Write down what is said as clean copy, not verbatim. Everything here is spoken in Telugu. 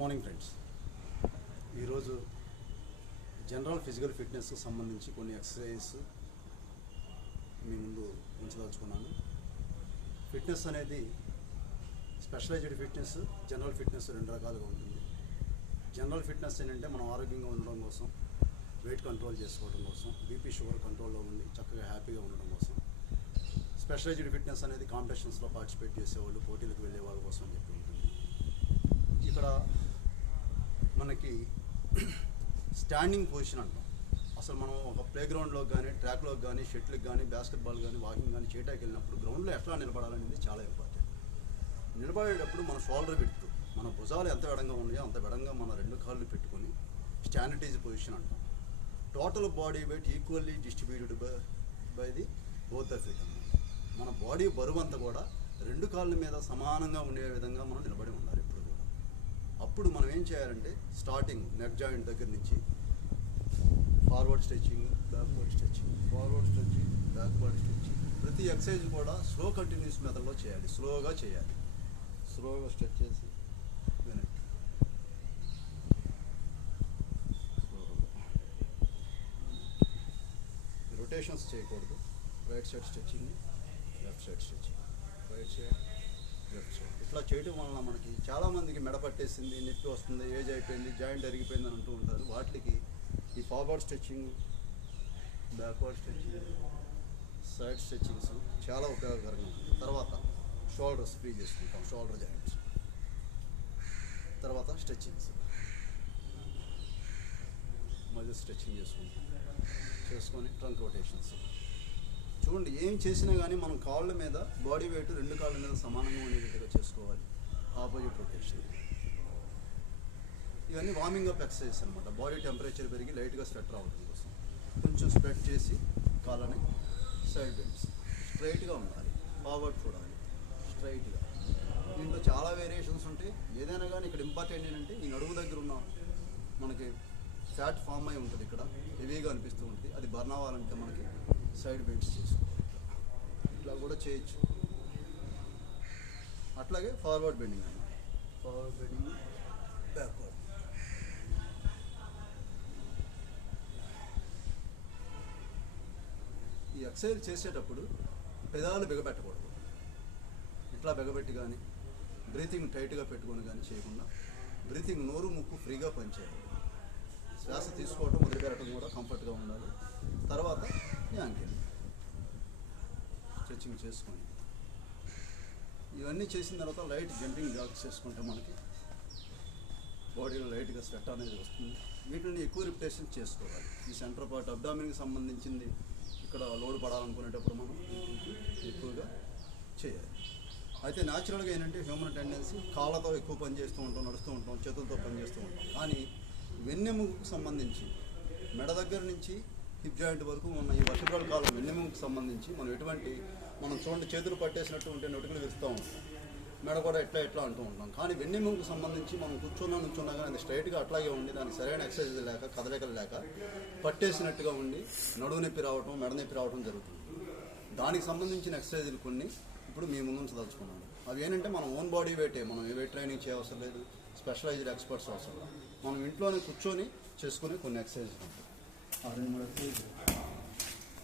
Morning friends. ఈరోజు జనరల్ ఫిజికల్ ఫిట్నెస్కి సంబంధించి కొన్ని ఎక్సర్సైజెస్ మీ ముందు ఉంచదలుచుకున్నాను. ఫిట్నెస్ అనేది స్పెషలైజ్డ్ ఫిట్నెస్, జనరల్ ఫిట్నెస్ రెండు రకాలుగా ఉంటుంది. జనరల్ ఫిట్నెస్ ఏంటంటే మనం ఆరోగ్యంగా ఉండడం కోసం, వెయిట్ కంట్రోల్ చేసుకోవడం కోసం, బీపీ షుగర్ కంట్రోల్లో ఉండి చక్కగా హ్యాపీగా ఉండడం కోసం. స్పెషలైజ్డ్ ఫిట్నెస్ అనేది కాంపిటీషన్స్లో పార్టిసిపేట్ చేసేవాళ్ళు, పోటీలకు వెళ్ళే వాళ్ళ కోసం అని చెప్పి ఉంటుంది. ఇక్కడ మనకి స్టాండింగ్ పొజిషన్ అంటాం. అసలు మనం ఒక ప్లే గ్రౌండ్లో కానీ, ట్రాక్లోకి కానీ, షటిల్కి కానీ, బాస్కెట్బాల్ కానీ, వాకింగ్ కానీ చేయడానికి వెళ్ళినప్పుడు గ్రౌండ్లో ఎట్లా నిలబడాలనేది చాలా ఇంపార్టెంట్. నిలబడేటప్పుడు మన షోల్డర్ పెడుతూ మన భుజాలు ఎంత వెడంగా ఉన్నాయో అంత వెడంగా మన రెండు కాళ్ళు పెట్టుకొని స్టాండర్డైజ్ పొజిషన్ అంటాం. Total body weight equally distributed by the both the feet అన్నమాట. మన బాడీ బరువు అంతా కూడా రెండు కాళ్ళ మీద సమానంగా ఉండే విధంగా మనం నిలబడి ఉండాలి ఎప్పుడు కూడా. అప్పుడు మనం ఏం చేయాలంటే స్టార్టింగ్ నెక్ జాయింట్ దగ్గర నుంచి forward stretching, backward stretching, forward stretching, backward stretching, ప్రతి ఎక్సర్సైజ్ కూడా స్లో కంటిన్యూస్ మెథడ్లో చేయాలి. స్లోగా చేయాలి. స్లోగా స్ట్రెచ్ చేసి వెనక్కి, రొటేషన్స్ చేయకూడదు. Right side stretching, left side stretching, right side, left side. ఇట్లా చేయడం వలన మనకి చాలామందికి మెడ పట్టేసింది, నొప్పి వస్తుంది, ఏజ్ అయిపోయింది, జాయింట్ అరిగిపోయింది అని అంటూ ఉంటారు. వాటికి ఈ forward stretching, backward stretching, side stretchings చాలా ఉపయోగకరంగా ఉంటుంది. తర్వాత షోల్డర్స్ ఫ్రీ చేసుకుంటాం, షోల్డర్ జాయింట్స్. తర్వాత స్ట్రెచ్చింగ్స్, మళ్ళీ స్ట్రెచ్చింగ్ చేసుకొని ట్రంక్ రొటేషన్స్. చూడండి, ఏం చేసినా కానీ మనం కాళ్ళ మీద బాడీ వెయిట్ రెండు కాళ్ళ మీద సమానంగా ఉండేటట్టుగా చేసుకోవాలి. Opposite rotation. ఇవన్నీ వార్మింగ్ అప్ ఎక్సర్సైజ్ అనమాట. బాడీ టెంపరేచర్ పెరిగి లైట్గా స్వెట్ రావడం కోసం. కొంచెం స్ప్రెడ్ చేసి కాళ్ళని సైడ్ బెండ్స్, స్ట్రైట్గా ఉండాలి. ఫార్వర్డ్ చూడాలి, స్ట్రైట్గా. దీంట్లో చాలా వేరియేషన్స్ ఉంటాయి. ఏదైనా కానీ ఇక్కడ ఇంపార్టెంట్ ఏంటంటే ఈ నడుము దగ్గర ఉన్న మనకి ఫ్యాట్ ఫామ్ అయి ఉంటుంది, ఇక్కడ హెవీగా అనిపిస్తూ ఉంటుంది. అది బర్న్ అవ్వాలంటే మనకి సైడ్ బెండ్స్ చేసుకోవాలి. ఇట్లా కూడా చేయొచ్చు. అట్లాగే ఫార్వర్డ్ బెండింగ్ అన్నమాట. Forward bending, backward. ఈ ఎక్సర్సైజ్ చేసేటప్పుడు పెదాలు బిగబెట్టకూడదు. ఇట్లా బిగబెట్టి కానీ, బ్రీతింగ్ టైట్గా పెట్టుకొని కానీ చేయకుండా, బ్రీతింగ్ నోరు ముక్కు ఫ్రీగా పనిచేయాలి. శ్వాస తీసుకోవటం, వదిలిపెట్టడం కూడా కంఫర్ట్గా ఉండాలి. తర్వాత యాంకిల్ స్ట్రెచ్చింగ్ చేసుకొని, ఇవన్నీ చేసిన తర్వాత లైట్ జంపింగ్ జాగ్స్ చేసుకుంటే మనకి బాడీలో లైట్గా స్వెట్ అనేది వస్తుంది. వీటిని ఎక్కువ రిపిటేషన్ చేసుకోవాలి. ఈ సెంటర్ పార్ట్ అబ్డామిన్కి సంబంధించింది ఇక్కడ లోడ్ పడాలనుకునేటప్పుడు మనం ఎక్కువగా చేయాలి. అయితే న్యాచురల్గా ఏంటంటే హ్యూమన్ టెండెన్సీ కాళ్ళతో ఎక్కువ పని చేస్తూ ఉంటాం, నడుస్తూ ఉంటాం, చేతులతో పని చేస్తూ ఉంటాం. కానీ వెన్నెముకకు సంబంధించి మెడ దగ్గర నుంచి హిప్ జాయింట్ వరకు ఉన్న ఈ వర్టిబ్రల్ కాలం వెన్నెముకకు సంబంధించి మనం చూడండి, చేతులు పట్టేసినట్టు ఉంటే నొటుకులు విరుస్తూ ఉంటాం, మెడ కూడా ఎట్లా అంటూ ఉంటాం. కానీ వెన్నెముకకు సంబంధించి మనం నుంచున్నా కానీ అది స్ట్రైట్గా అట్లాగే ఉండి, దానికి సరైన ఎక్సర్సైజ్ లేక, కదలికలు లేక పట్టేసినట్టుగా ఉండి నడువు నొప్పి రావటం, మెడ నొప్పి రావటం జరుగుతుంది. దానికి సంబంధించిన ఎక్సర్సైజులు కొన్ని ఇప్పుడు మీ ముందు ఉంచదలుచుకున్నాను. అవి ఏంటంటే మనం ఓన్ బాడీ వెయిటే, మనం ఏ వెయిట్ ట్రైనింగ్ చేయవసరం లేదు, స్పెషలైజ్డ్ ఎక్స్పర్ట్స్ అవసరం. మనం ఇంట్లోనే కూర్చొని చేసుకునే కొన్ని ఎక్సర్సైజులు ఉంటాయి. 2-3